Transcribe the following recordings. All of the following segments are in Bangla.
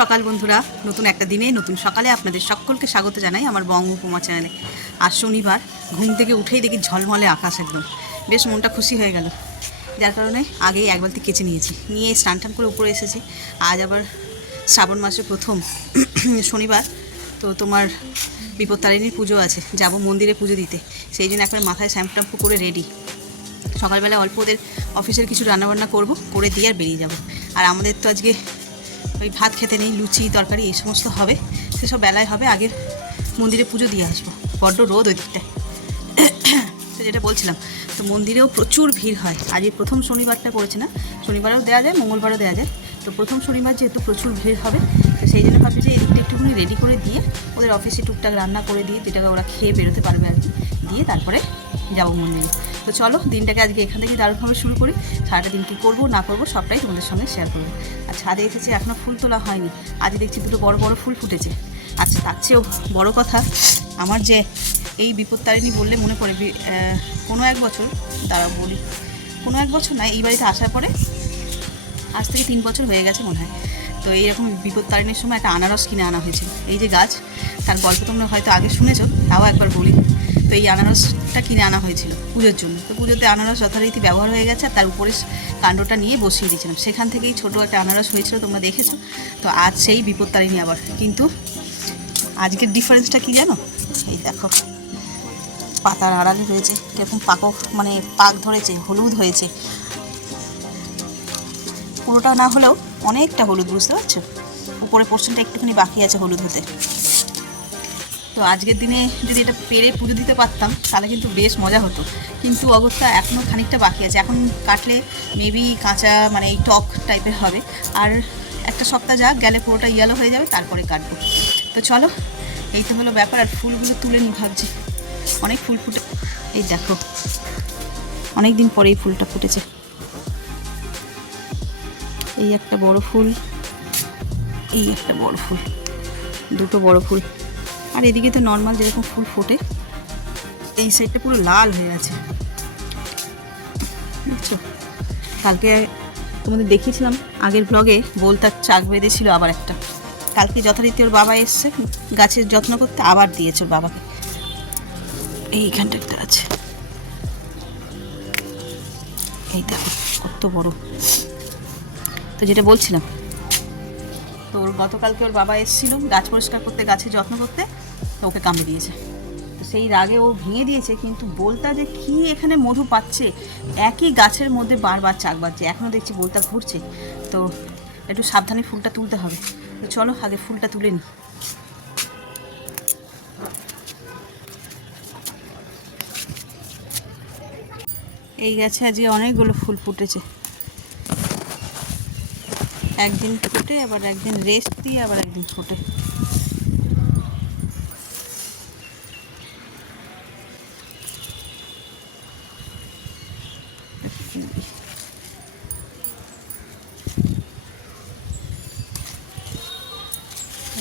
সকাল বন্ধুরা, নতুন একটা দিনে নতুন সকালে আপনাদের সকলকে স্বাগত জানাই আমার বং উপমা চ্যানেলে। আজ শনিবার, ঘুম থেকে উঠেই দেখি ঝলমলে আকাশ, একদম বেশ মনটা খুশি হয়ে গেল। যার কারণে আগেই এক বালতি কেচে নিয়ে স্নান টান করে উপরে এসেছি। আজ আবার শ্রাবণ মাসের প্রথম শনিবার, তো তোমার বিপত্তারিণীর পুজো আছে, যাব মন্দিরে পুজো দিতে। সেই জন্য একবার মাথায় শ্যাম্পু ট্যাম্পু করে রেডি। সকালবেলা অল্প ওদের অফিসের কিছু রান্নাবান্না করে দিয়ে আর বেরিয়ে যাব। আর আমাদের তো আজকে ওই ভাত খেতে নেই, লুচি তরকারি এই সমস্ত হবে, সেসব বেলায় হবে। আগে মন্দিরে পুজো দিয়ে আসবো, বড্ড রোদ ওই দিকটায়। তো যেটা বলছিলাম, তো মন্দিরেও প্রচুর ভিড় হয়। আজ এই প্রথম শনিবারটা পড়েছে না, শনিবারও দেওয়া যায়, মঙ্গলবারও দেওয়া যায়। তো প্রথম শনিবার যেহেতু প্রচুর ভিড় হবে, তো সেই জন্য ভাবছি যে এই দিকটা একটুখানি রেডি করে দিয়ে ওদের অফিসে টুকটাক রান্না করে দিয়ে, যেটাকে ওরা খেয়ে বেরোতে পারবে আর কি, দিয়ে তারপরে যাবো মন্দিরে। তো চলো দিনটাকে আজকে এখান থেকে দারুণভাবে শুরু করি। সারাটা দিন কী করবো না করবো সবটাই তোমাদের সঙ্গে শেয়ার করবো। আর ছাদে এসেছি, এখনও ফুল তোলা হয়নি। আজ দেখছি দুটো বড় বড় ফুল ফুটেছে। আচ্ছা, তার চেয়েও বড়ো কথা, আমার যে এই বিপত্তারিণী বললে মনে পড়ে, কোনো এক বছর না, এই বাড়িতে আসার পরে আজ থেকে 3 বছর হয়ে গেছে মনে হয়। তো এইরকম বিপত্তারিণীর সময় একটা আনারস কিনে আনা হয়েছিল। এই যে গাছ, তার গল্প তোমরা হয়তো আগে শুনেছো, তাও একবার বলি। তো এই আনারসটা কিনে আনা হয়েছিল পুজোর জন্য। তো পুজোতে আনারস যথারীতি ব্যবহার হয়ে গেছে, আর তার উপরে কাণ্ডটা নিয়ে বসিয়ে দিয়েছিলাম। সেখান থেকেই ছোটো একটা আনারস হয়েছিল, তোমরা দেখেছো। তো আজ সেই বিপত্তারিণী আবার, কিন্তু আজকের ডিফারেন্সটা কী জানো? এই দেখো, পাতার আড়ালে রয়েছে কীরকম পাক ধরেছে, হলুদ হয়েছে। পুরোটা না হলেও অনেকটা হলুদ, বুঝতে পারছো? উপরে পোর্শনটা একটুখানি বাকি আছে হলুদ হতে। তো আজকের দিনে যদি এটা পেরে পুজো দিতে পারতাম তাহলে কিন্তু বেশ মজা হতো, কিন্তু অগত্যা এখনও খানিকটা বাকি আছে। এখন কাটলে মেবি কাঁচা, মানে এই টক টাইপের হবে। আর একটা সপ্তাহ যাক, গেলে পুরোটা ইয়েলো হয়ে যাবে, তারপরে কাটবো। তো চলো, এই তো হলো ব্যাপার। আর ফুলগুলো তুলে নিই ভাবছি, অনেক ফুল ফুটে। এই দেখো, অনেক দিন পরে এই ফুলটা ফুটেছে। এই একটা বড় ফুল, এই একটা বড় ফুল, দুটো বড় ফুল। আর এদিকে তো নর্মাল যেরকম ফুল ফোটে, এই সাইডটা পুরো লাল হয়ে আছে, বুঝছো? কালকে তোমাদের দেখিয়েছিলাম আগের ব্লগে, বোলতার চাক বেঁধেছিল আবার একটা। কালকে যথারীতি ওর বাবা এসছে গাছের যত্ন করতে, আবার দিয়েছে ওর বাবাকে। এইখানটা একটা আছে, এই দেখো কত বড়। তো যেটা বলছিলাম, তো ওর গতকালকে ওর বাবা এসেছিল গাছ পরিষ্কার করতে, গাছের যত্ন করতে, তো ওকে কামড়ে দিয়েছে। তো সেই রাগে ও ভেঙে দিয়েছে, কিন্তু বোলতা যে কী এখানে মধু পাচ্ছে, একই গাছের মধ্যে বারবার চাক বাজছে। এখনও দেখছি বোলতা ঘুরছে, তো একটু সাবধানে ফুলটা তুলতে হবে। তো চলো আগে ফুলটা তুলে নিই। এই গাছে আজকে অনেকগুলো ফুল ফুটেছে, একদিন ফোটে, আবার একদিন রেস্ট দিয়ে, আবার একদিন ফোটে।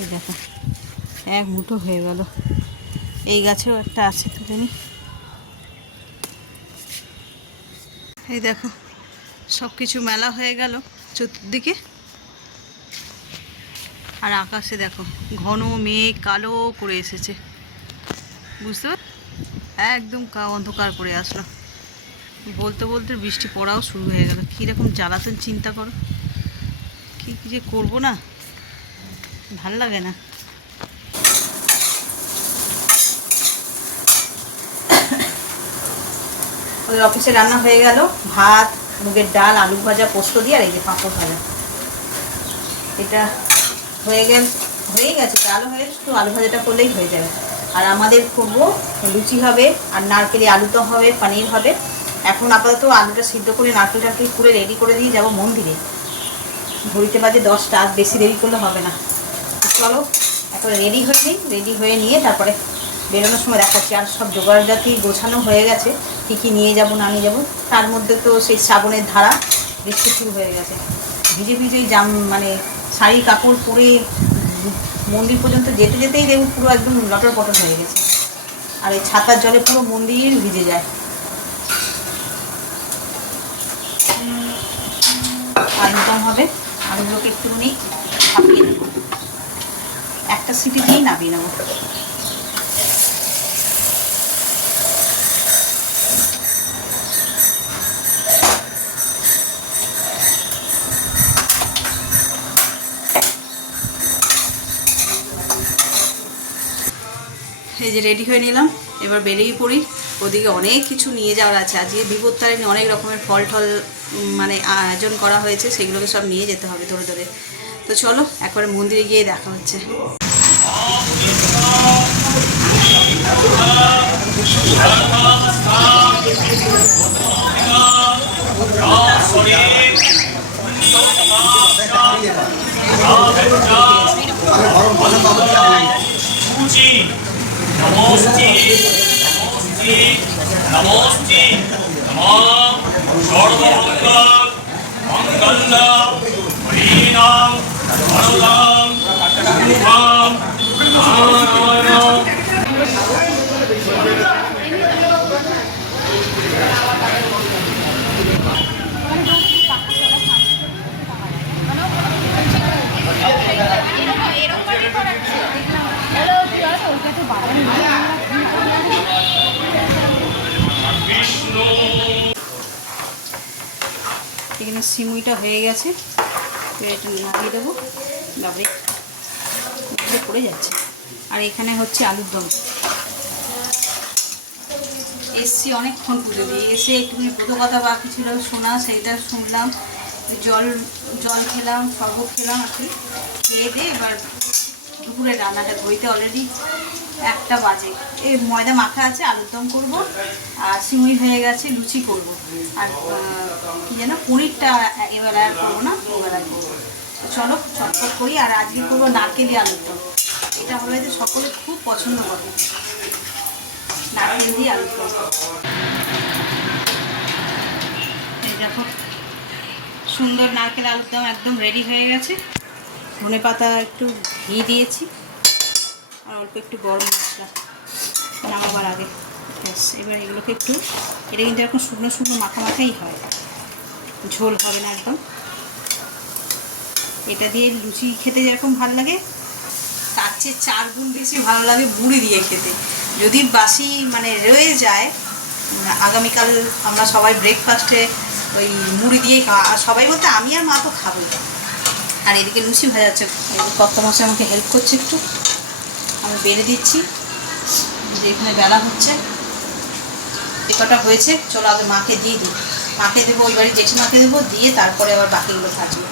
এই দেখো, এক মুঠো হয়ে গেল। এই গাছেও একটা আছে, তুলে নি। এই দেখো, সব কিছু মেলা হয়ে গেল চতুর্দিকে। আর আকাশে দেখো ঘন মেঘ কালো করে এসেছে, বুঝতে পার, একদম অন্ধকার করে আসলো। বলতে বলতে বৃষ্টি পড়াও শুরু হয়ে গেল। কীরকম জ্বালাতন চিন্তা করো, কী যে করবো না, ভাল লাগে না। ওদের অফিসে রান্না হয়ে গেল, ভাত, মুগের ডাল, আলু ভাজা, পোস্ত দিয়ে, আর এই যে পাঁপড় ভাজা। এটা হয়ে গেছে, আলু হয়ে গেছে, তো আলু ভাজাটা করলেই হয়ে যাবে। আর আমাদের করবো লুচি হবে, আর নারকেলি আলুটা হবে, পনির হবে। এখন আপাতত আলুটা সিদ্ধ করে নারকেল টারকেল করে রেডি করে দিয়ে যাবো মন্দিরে। ঘড়িতে বাজে 10টা, আর বেশি দেরি করলে হবে না। চলো এখন রেডি হয়ে নিই, রেডি হয়ে নিয়ে তারপরে বেরোনোর সময় দেখাচ্ছি। আর সব জোগাড়জাতি গোছানো হয়ে গেছে, কী কী নিয়ে যাব না নিয়ে যাবো। তার মধ্যে তো সেই শ্রাবণের ধারা, বৃষ্টি শুরু হয়ে গেছে। ভিজে ভিজেই মানে শাড়ি কাপড় পরে মন্দির পর্যন্ত যেতে যেতেই দেখুন পুরো একদম লটর পটর হয়ে গেছে। আর এই ছাতার জলে পুরো মন্দির ভিজে যায়। আলুদম হবে, আলুগুলোকে একটুখানি ভাপিয়ে নেব, একটা সিটি দিয়েই নামিয়ে নেব। এই যে রেডি হয়ে নিলাম, এবার বেরিয়ে পড়ি। ওদিকে অনেক কিছু নিয়ে যাওয়ার আছে, আজকে বিপত্তারিণী অনেক রকমের ফল টল মানে আয়োজন করা হয়েছে, সেগুলোকে সব নিয়ে যেতে হবে ধরে ধরে। তো চলো একবারে মন্দিরে গিয়ে দেখা হচ্ছে। নমস্তে নমস্তে নমস্তে নমঃ সর্বমঙ্গল মঙ্গলং হরিনাম সর্বং শুভং নারায়ণ। এখানে সিমুইটা হয়ে গেছে, এটা নামিয়ে দেবো। বাবরে পড়ে যাচ্ছে। আর এখানে হচ্ছে আলুর দম। এসছি অনেকক্ষণ পুজো দিয়ে, এসে একটুখানি ব্রত কথা বাকি ছিল শোনা, সেইটা শুনলাম। জল খেলাম, শরবত খেলাম আর কি। খেয়ে দিয়ে এবার দুপুরে রান্নাটা ধুইতে অলরেডি 1টা বাজে। এই ময়দা মাখা আছে, আলুর দম করবো, আর সিমুই হয়ে গেছে, লুচি করবো। আর কি যেন পনিরটা এবার অ্যাড করবো না, এবার অ্যাড করবো। তো চলো চটপট করি। আর আজকে করবো নারকেলি আলুর দম। এটা হলো যে সকলে খুব পছন্দ করে, নারকেল দিয়ে আলুর দম। এই দেখো সুন্দর নারকেল আলুর দম একদম রেডি হয়ে গেছে। ধনেপাতা একটু ঘি দিয়েছি, আর অল্প একটু গরম মশলা নামাবার আগে। ব্যাস, এবার এগুলোকে একটু, এটা কিন্তু এখন শুকনো শুকনো মাখাই হয়, ঝোল হবে না একদম। এটা দিয়ে লুচি খেতে যেরকম ভালো লাগে, তার চেয়ে 4 গুণ বেশি ভালো লাগে মুড়ি দিয়ে খেতে। যদি বাসি মানে রয়ে যায়, আগামীকাল আমরা সবাই ব্রেকফাস্টে ওই মুড়ি দিয়েই খাওয়া, আর সবাই বলতে আমি আর মা তো খাবোই। আর এদিকে লুচি ভাজা হচ্ছে, কর্তামশাই আমাকে হেল্প করছে একটু, আমি বেড়ে দিচ্ছি। যে এখানে বেলা হচ্ছে, এ কটা হয়েছে, চলো আগে মাকে দিয়ে দিই। মাকে দেবো, ওই বাড়ি জেঠিমাকে দেবো, দিয়ে তারপরে আবার বাকিগুলো ভাজবো।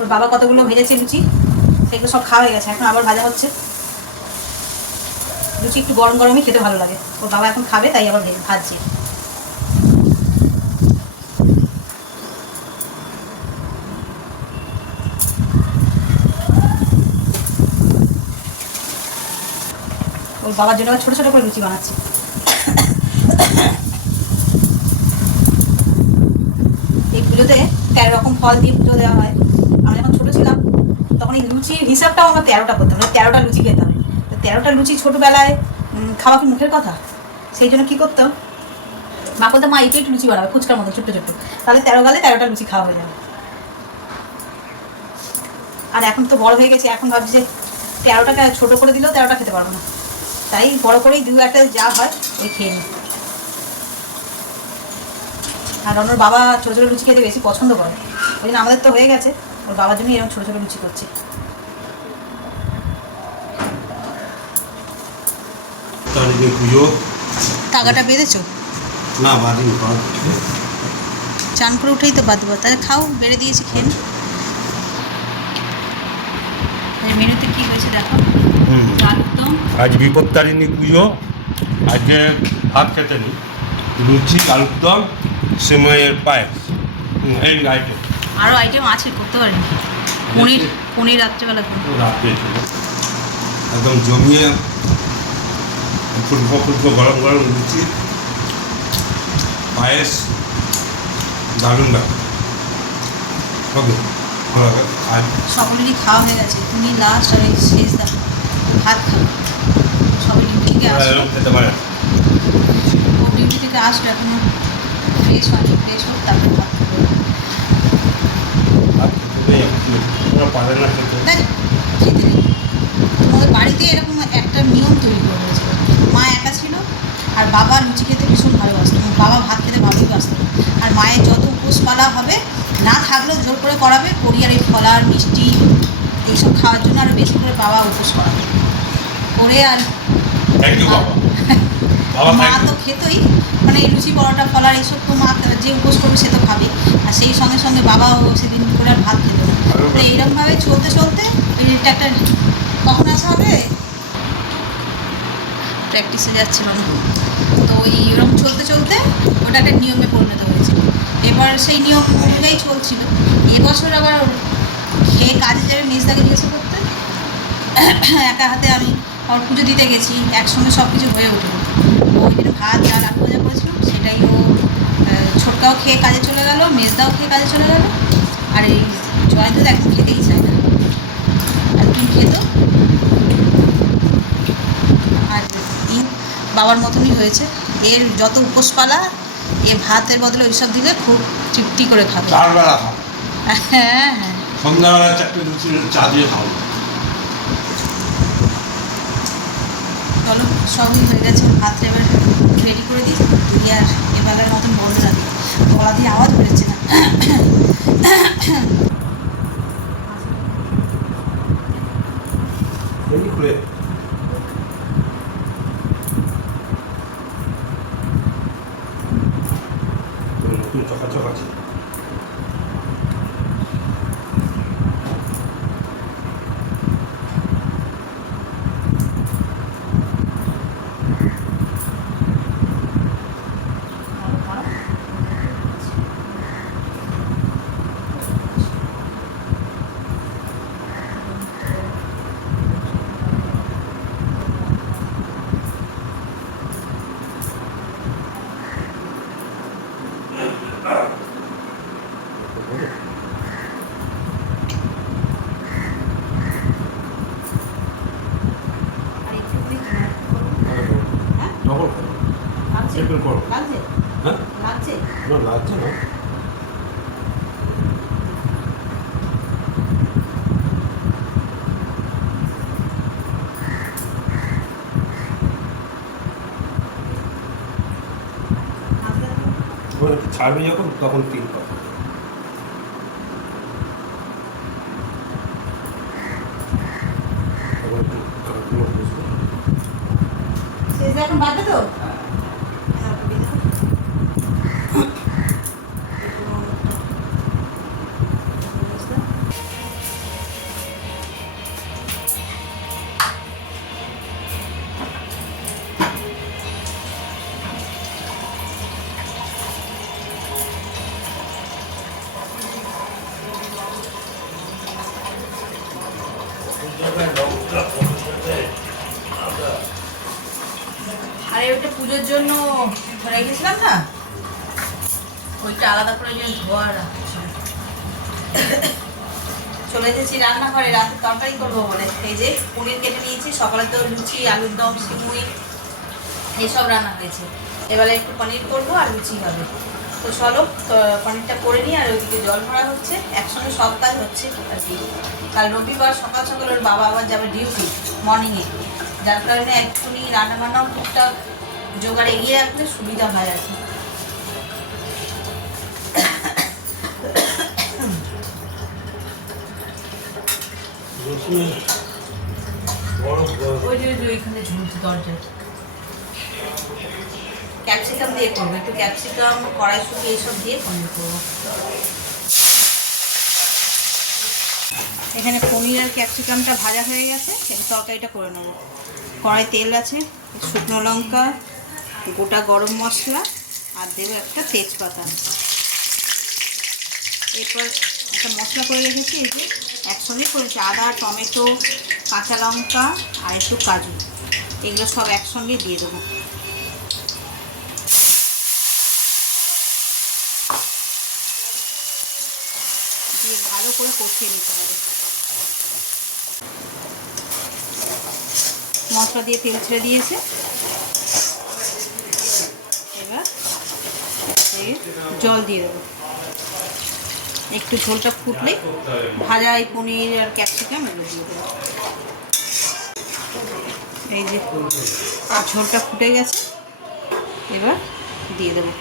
ওর বাবা কতগুলো ভেজেছে লুচি, সেগুলো সব খাওয়া হয়ে গেছে, এখন আবার ভাজা হচ্ছে। লুচি একটু গরম গরমই খেতে ভালো লাগে, ওর বাবা এখন খাবে তাই আবার ভাজছে। ওর বাবার জন্য ছোটো ছোটো করে লুচি বানাচ্ছে। এই পুজোতে 13 রকম ফল দিয়ে পুজো দেওয়া হয়। আমরা যখন ছোটো ছিলাম তখন এই লুচির হিসাবটাও আমরা 13টা করতাম, মানে 13টা লুচি খেতাম। তো 13টা লুচি ছোটোবেলায় খাওয়া কি মুখের কথা? সেই জন্য কী করতাম, মা বলতো মা এইটা একটু লুচি বানাবে ফুচকার মতো ছোট্টো ছোট্টো, তাহলে 13 গালে 13টা লুচি খাওয়া হয়ে যাবে। আর এখন তো বড় হয়ে গেছে, এখন ভাবছি যে 13টাকে ছোটো করে দিলেও 13টা খেতে পারবো না, তাই বড় করেই 2-1টা যা হয় ওই খেয়ে নিই। আর ওর বাবা ছোটো ছোটো লুচি খেতে বেশি পছন্দ করে, ওই জন্য আমাদের তো হয়ে গেছে, ওর বাবার জন্যই এরকম ছোটো ছোটো লুচি করছে। পুজো টাকাটা বেঁধেছো? না বাদিন চান করে উঠেই তো বাঁধবো, তাহলে খাও, বেড়ে দিয়েছি খেন। মেনুতে কি হয়েছে দেখো। একদম আজ বিপত্তারিণী পুজো, আজকে ভাত খেতে নেই, লুচি আলুর দম সিমাইয়ের পায়েস এই আইটেম আরও আইটেম আছে, করতে পারিনি। পনির পনির রাত্রেবেলা করবো। রাত্রে ছিল একদম জমিয়ে ফুলকো ফুলকো গরম গরম লুচি পায়েস দারুণ ব্যাপার হবে ভালো হবে আর সকলেরই খাওয়া হয়ে গেছে, তুমি লাস্ট আর এই শেষ দেখো ভাত খাবো। সবাই ডিউটি থেকে আসলো, এরকম খেতে পারে ও ডিউটি থেকে আসলো, এখনো ফ্রেশ হয়নি, ফ্রেশ হোক তারপরে ভাত খাবো। ভাত খেতে ওরা পারে না খেতে দেখ, খেতে নেই। তোমাদের বাড়িতে এরকম একটা নিয়ম তৈরি করে হয়েছিল। মা একা ছিল আর বাবা লুচি খেতে ভীষণ ভালোবাসত, বাবা ভাত খেতে ভালোবাসত। আর মায়ের যত উপোসপালা হবে না থাকলেও জোর করে করাবে, করিয়ার এই ফলার মিষ্টি এইসব খাওয়ার জন্য আরও বেশি করে বাবা উপোস করাবে করে। আর থ্যাংক ইউ বাবা বাবা মা থ্যাংক তো খেতই, মানে এই লুচি পরোটা ফলার এইসব তো মা যে উপোস করবে সে তো খাবে, আর সেই সঙ্গে সঙ্গে বাবাও সেদিন করে আর ভাত খেত না। তো এইরকমভাবে চলতে চলতে এটা একটা কখন আসা হবে প্র্যাকটিসে যাচ্ছিল না, তো এইরকম চলতে চলতে ওটা একটা নিয়মে পরিণত হয়েছে। এবার সেই নিয়ম অনুযায়ী চলছিল। এবছর আবার খেয়ে কাজে যাবে মেজদাকে জিজ্ঞাসা করতে, একা হাতে আমি আবার পুজো দিতে গেছি, একসঙ্গে সব কিছু হয়ে উঠল। ওই দিনে ভাত ডাল আলু ভাজা করেছিলাম, সেটাই ও ছোটকাও খেয়ে কাজে চলে গেল, মেজদাও খেয়ে কাজে চলে গেল। আর এই জয়ন্ত তো একদম খেতেই চায় না, একদম খেত। আর বাবার মতনই হয়েছে, এর যত উপোসপালা এ ভাতের বদলে ওইসব দিলে খুব তৃপ্তি করে খাবে। চারবেলা খাও হ্যাঁ হ্যাঁ, সন্ধ্যাবেলা চারটে লুচি চা দিয়ে খাও চলো সবই হয়ে গেছে, ভাতটা এবার রেডি করে দিই। দিয়ে আর এবেলার মতন বলতে রাখি, গলা দিয়ে আওয়াজ বেরোচ্ছে না। খুলে নতুন চকাচক আছে চেপেল করো লাগছে হ্যাঁ লাগছে না লাগছে না ছাড়বে যখন তখন ফিল করো এখন বাদে তো আরে ওইটা পুজোর জন্য রেখেছিলাম না, ওইটা আলাদা করে যে ধোয়া রাখছিল। চলে এসেছি রান্নাঘরে, রাতে তরকারি করবো বলে। এই যে পনির কেটে নিয়েছি, সকালে তো লুচি আলুর দম সিমুই এইসব রান্না হয়েছে, এবারে একটু পনির করবো আর লুচি হবে। তো চলো পনিরটা করে নিই, আর ওইদিকে জল ভরা হচ্ছে, একসঙ্গে সব কাজ হচ্ছে আর কি। কাল রবিবার সকাল সকাল ওর বাবা আবার যাবে ডিউটি মর্নিংয়ে, যার কারণে একটুখানি রান্নাবান্নাও টুকটাক জোগাড় এগিয়ে রাখলে সুবিধা হয় আর কি। ওই যে ওইখানে ঝুলছে দরজা। ক্যাপসিকাম দিয়ে করবো, একটু ক্যাপসিকাম কড়াইশুঁটি এইসব দিয়ে পনির করবো। এখানে পনির আর ক্যাপসিকামটা ভাজা হয়ে গেছে, তরকারিটা করে নেবো। কড়াই তেল আছে, শুকনো লঙ্কা, গোটা গরম মশলা আর দেবো একটা তেজপাতা। এরপর একটা মশলা করে রেখেছি, এই যে একসঙ্গে করেছি আদা, টমেটো, কাঁচা লঙ্কা আর একটু কাজু, এগুলো সব একসঙ্গে দিয়ে দেবো। দিয়ে ভালো করে কষিয়ে নিতে হবে। মশলা দিয়ে তেল ছেড়ে দিয়েছে, এবার জল দিয়ে দেবো। একটু ঝোলটা ফুটলে ভাজা এই পনির আর ক্যাপসিকাম এগুলো দিয়ে দেবো। এই যে ঝোলটা ফুটে গেছে, এবার দিয়ে দেবো।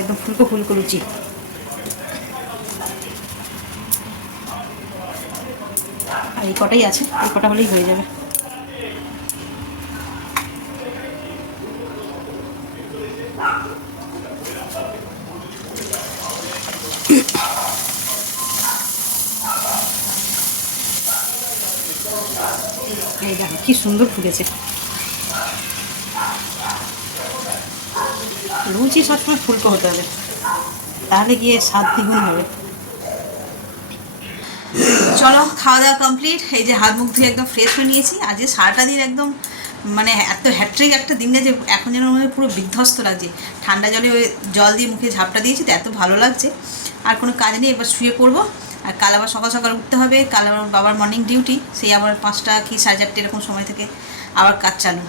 একদম ফুলকো ফুলকো লুচি। আর এই কটাই আছে, এই কটা হলেই হয়ে যাবে। এই দেখো কি সুন্দর ফুলেছে। লুচি সবসময় ফুলকো হতে হবে, তাহলে গিয়ে স্বাদ দ্বিগুণ হবে। চলো খাওয়া দাওয়া কমপ্লিট। এই যে হাত মুখ ধুয়ে একদম ফ্রেশ হয়ে নিয়েছি। আজকে সারাটা দিন একদম মানে এত হ্যাট্রিক একটা দিন যে এখন যেন মনে হয় পুরো বিধ্বস্ত লাগছে। ঠান্ডা জলে ওই জল দিয়ে মুখে ঝাপটা দিয়েছি তো এত ভালো লাগছে। আর কোনো কাজ নেই, এবার শুয়ে পড়বো। আর কাল আবার সকাল সকাল উঠতে হবে, কাল আমার বাবার মর্নিং ডিউটি, সেই আবার 5টা কি 4:30 এরকম সময় থেকে আবার কাজ চালু।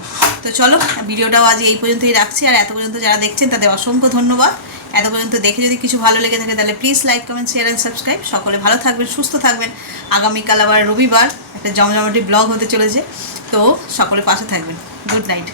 তো চলো ভিডিওটাও আজ এই পর্যন্তই রাখছি। আর এত পর্যন্ত যারা দেখছেন তাদের অসংখ্য ধন্যবাদ। এত পর্যন্ত দেখে যদি কিছু ভালো লেগে থাকে তাহলে please like, comment, share and subscribe. সকলে ভালো থাকবেন, সুস্থ থাকবেন। আগামীকাল আবার রবিবার একটা জমজমাটি ব্লগ হতে চলেছে, তো সকলে পাশে থাকবেন। Good night.